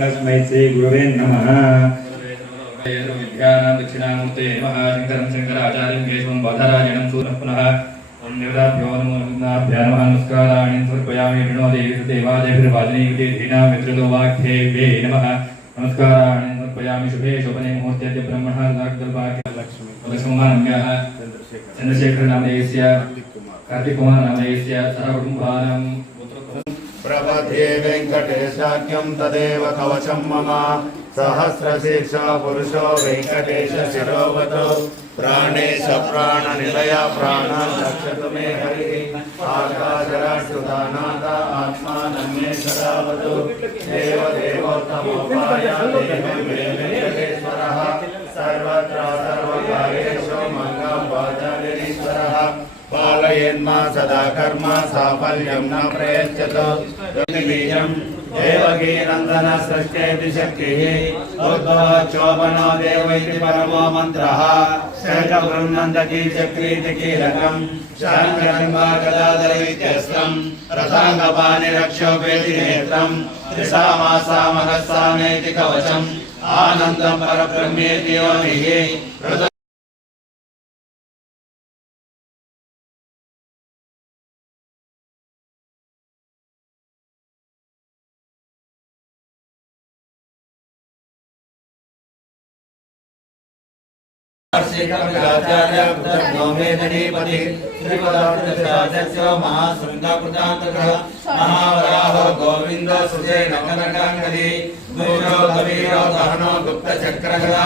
तस्मै श्री गुरुवे नमः। विद्यानां दक्षिणामूर्ते नमः। शंकरं शंकराचार्यं केशवं बादरायणं सूरं पुनः ओं देवताभ्यो नमो नमः। नमस्काराणि समर्पयामि। विष्णुदेवी देवादेवीर्वादिनीयुते धीनां विद्रुतो वाक्येभ्ये नमः। नमस्काराणि समर्पयामि। शुभे शोभने मुहूर्ते ब्रह्मणः लक्ष्मीमानम्यः चन्द्रशेखर नामधेयस्य कार्तिक कुमार नामधेयस्य सह कुटुम्बानां प्रपद्ये वेङ्कटेशाख्यं तदेव कवचं मम सहस्रशीर्ष पुरुषो वेङ्कटेश शिरोवतो प्राणेश प्राणनिलय प्राणान् रक्षतु मे हरिः आकाशराष्ट्रदानाथ आत्मानं मे सदावतु देवदेवोत्तमोपाय देवं मे वेङ्कटेश्वरः सर्वत्र सर्वकार्येषु मङ्गलं वाचालीश्वरः पालयन्मा सदा कर्म साफल्यं न प्रयच्छतु बीजं देवकी नन्दन सृष्टेति शक्तिः उद्भवक्षोभनो देव इति परमो मन्त्रः शङ्खवृन्नन्दकी चक्रीति कीलकं शङ्खशङ्खगदाधर इत्यस्त्रं रथाङ्गपाणिरक्षोपेति नेत्रं त्रिसामासामहस्सामेति कवचम् आनन्दं परब्रह्मेति योनिः आचार्य नोमेदनीपति श्रीपदार्थाचार्य महाशृंगाकृतांतकः महावराहो गोविंद सुजय नकनकांगदी दूरो कवीरो दहनो गुप्तचक्रगदा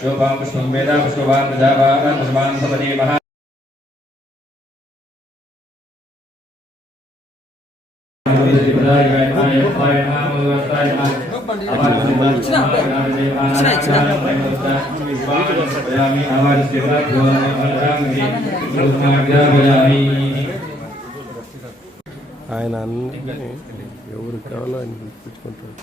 शोभां पुष्पं वेदा पुष्पवान् प्रजावान् पुष्पान् सपदे महा ఆయన అన్ని ఎవరు కావాలో ఆయన పిలిపించుకుంటారు.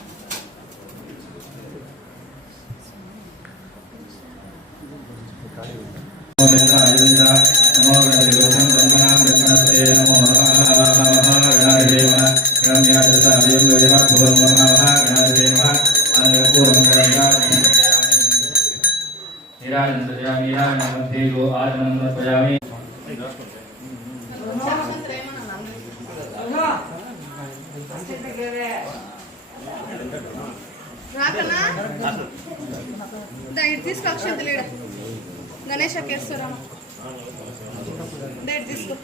गणेश केसरा डेट తీసుకో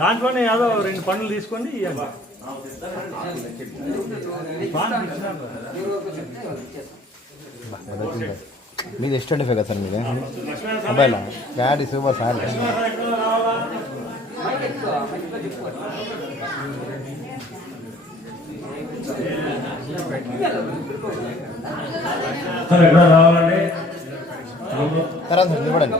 దాంట్లోనే ఏదో 2 పండ్లు తీసుకొని మీది ಎಷ್ಟು కదా సార్ మీది మొబైల్ డాడీ సూపర్ సార్ రావాలండి తర్వాత సార్ చూడండి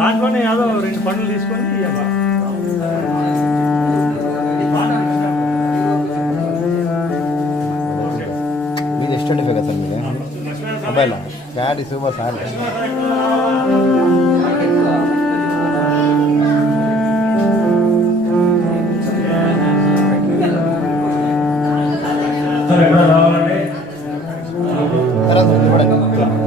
దాంట్లోనే ఏదో 2 పండ్లు తీసుకొని మీది ಎಷ್ಟು కదా సార్ మీది mobile daddy super sir sir ఎక్కడ రావాలండి తర్వాత ఇవ్వడండి